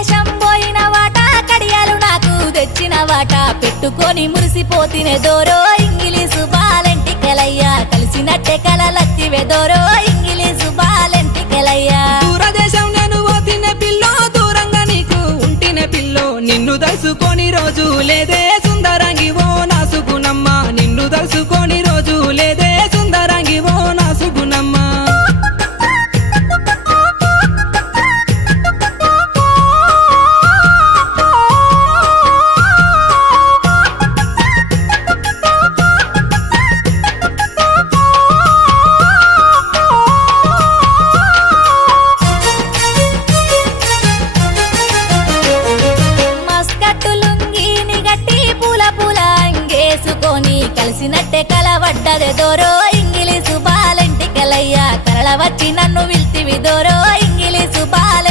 దూరదేశం పోయిన వాట కడియాలు నాకు తెచ్చిన వాట పెట్టుకొని మురిసిపోతినే దోరో ఇంగిలీసు బాలెంటికెలయ్యా కలిసినట్టే కలలత్తివే దోరో ఇంగిలీసు బాలెంటికెలయ్యా దూరదేశం నేను పోతిన పిల్లో దూరంగా నీకు ఉంటిన పిల్లో నిన్ను దలుసుకొని రోజు లేదే సుందరంగి ఓ నా సుగుణమ్మ నిన్ను దలుసుకొని రోజు లేదే సుందరంగి ఓ నా సుగుణమ్మ కలిసినట్టే కలవడ్డదే దోరో ఇంగిలీసు బాలెంటికెలయ్యా కరళ వచ్చి నన్ను విల్తివి దోరో ఇంగిలీసు బాల